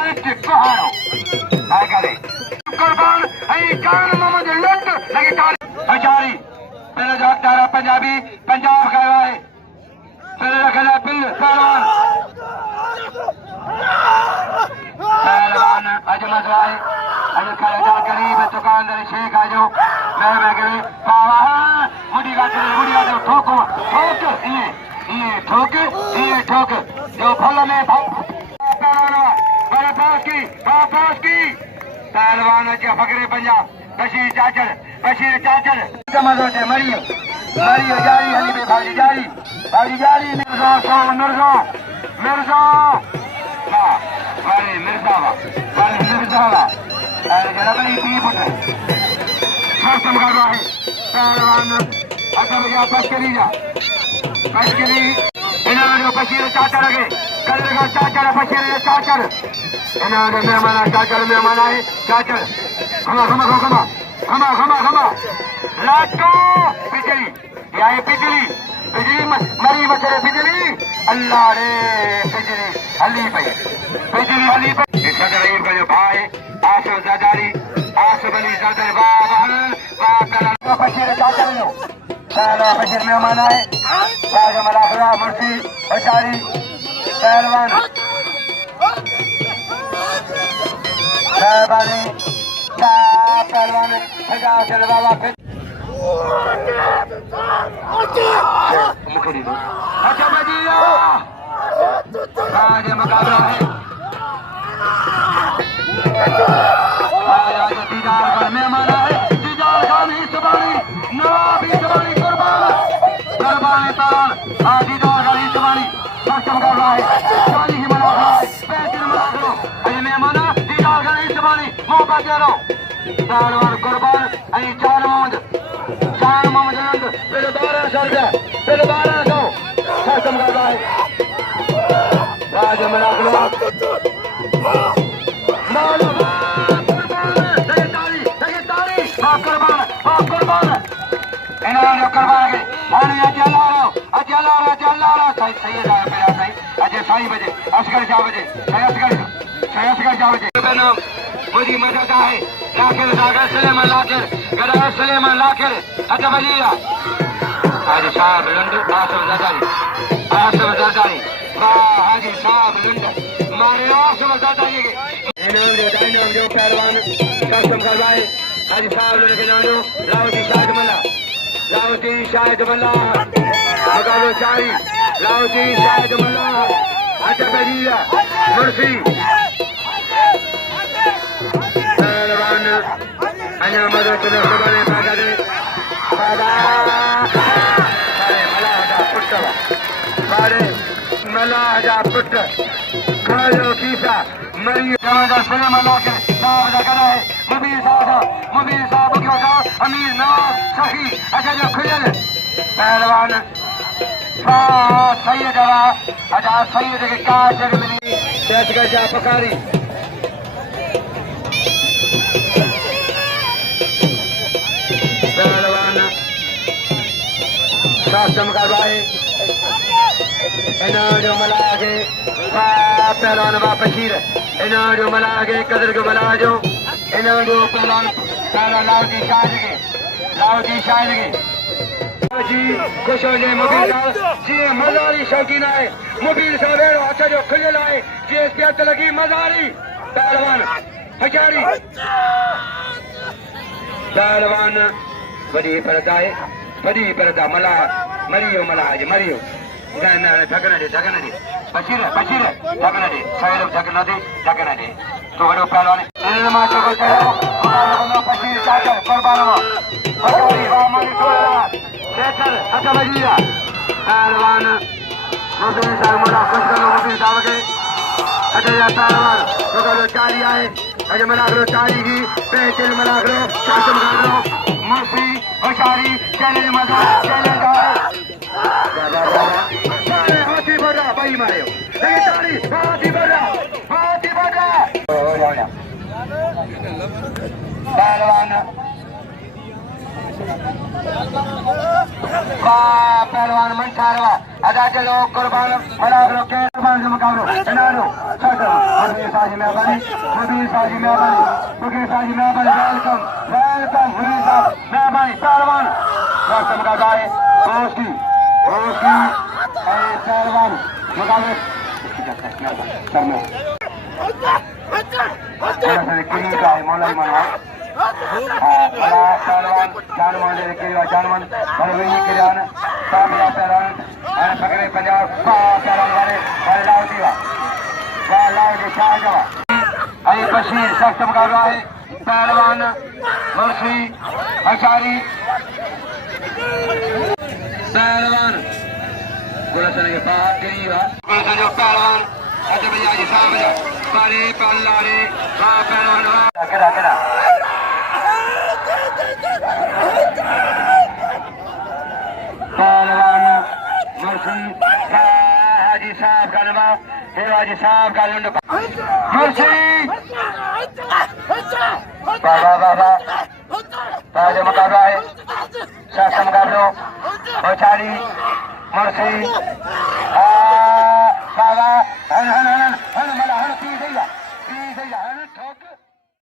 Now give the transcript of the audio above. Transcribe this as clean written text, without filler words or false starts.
पहाड़ो काय करे कुर्बान है जान मोहम्मद लट लगे हजारी पहले जागदारा पंजाबी पंजाब का है पहले रखला बिल पहलवान अजमत भाई अजय खड़ा करीब दुकानदार शेख आजो मैं करे पावा मुड़ी का ठोको ठोक ये ठोक जो फल में बड़े पास की पहलवान फकरे पंजाब बशीर चाचर मरियो जारी हली में भाजी जारी मिर्जा मिर्जावा अरे जरा पी पुटे खत्म कर रहा है पहलवान अच्छा भैया बस करी इन्होंने बशीर चाचर लगे करेगा चाचर बशीर चाचर इन्होंने मेहमान आए चाचर खमा लाटो बिजली बिजली मरी मचरे बिजली अल्लाह रे बिजली हली पई सदर ईब का जो भाई आसफ जदारी आसफ अली सदर वाह बशीर चाचर लो पहला बशीर मेहमान आए राजा मलाखरा मुर्सी बेचारी पहलवान पहलवान बाबा अच्छा बजिया आज मुकाबला है मेहमान है दीदार खान ही सुबानी नवाबी सुबानी कुर्बान तान दीदार खान ही सुबानी कस्टम कर रहा है चाली ही मना रहा है पैसे मना दो अरे मेहमान दीदार खान ही सुबानी मौका दे रहा पहलवान कुर्बान अरे जान मोहम्मद नंद पहले 1200 कस्टम कर रहा है राजा मना मुझी मदद है सलेमान लाखिर अच्छा बजिया आज साहब लंड आसफ जरदारी हाजी साहब लंड मारे आसफ जरदारी जो पहलवान कस्टम कर रहा है हाजी साहब लंड के नाम रावती शाहिद मल्ला मुकाबला चारी लाउती शाहिद मल्ला अच्छा बजिया मुर्सी पहलवान अन्य मदद सुबह पागा दे मलाहजा पुट खाजो कीसा मरी सलेमा लाके साहब करा है मुबीर साहब क्यों था अमीर नवाज सखी अच्छा जो खुजल पहलवान सैयद अच्छा सैयद के काशर मिली शेष गजा पकारी पहलवान कस्टम करवाए जो मला के पहलवान बशीर जो मला के कदर के मला जो जो पहलवान लाउजी शाहिद के जी खुश हो जाए मुबीर साहब जी मजारी शौकीन आए मुबीर साहब अच्छा जो खुजल आए जी इसकी लगी मजारी पहलवान हजारी पहलवान बड़ी परदा मला मरियो ढकना दे बशीर ढकना दे साइड ढकना दे तो बड़ो पहलवान बशीर चाचर कुर्बान अच्छा बजिया पहलवान मुबीर साहब मला खुश करो मुबीर साहब के अच्छा या पहलवान तो चारी आए अजय मना करो चारी की पैसे मना करो शासन करो मुर्सी होशारी चैलेंज मजा चैलेंज हाथी बड़ा भाई मारे हाथी बड़ा पहलवान पहलवान मंसारवा अदा चलो कुर्बान मना करो पांच मुकाबलो इनारो सदर मुबीर साजी मेहरबानी मुबीर साजी मेहरबानी मुबीर साजी मेहरबानी वेलकम वेलकम मुबीर साहब मेहरबानी पहलवान सख्त मुकाबला है दोस्ती दोस्ती पहलवान मुकाबले किंग का है मौलाई मनवा पहलवान जानमान जानमान बड़े किरान सामला पहलवान पकड़े पंजाब पहलवान वाले लाओ दीवा लाओ दी शाहजवा अली बशीर सख्त मुकाबला है पहलवान मुर्शी अंसारी पहलवान गुलशन के बाहर गिरीवा गुलशन जो पहलवान अच्छा भैया जी साहब सारे पल्लारे पहलवान केड़ा केड़ा पहलवान मुर्शी हाजी साहब का नवाब हाजी साहब का लुंड मुर्शी बाबा बाबा ताजा मुकाबला है शासन मुकाबलो बचारी मुर्शी बाबा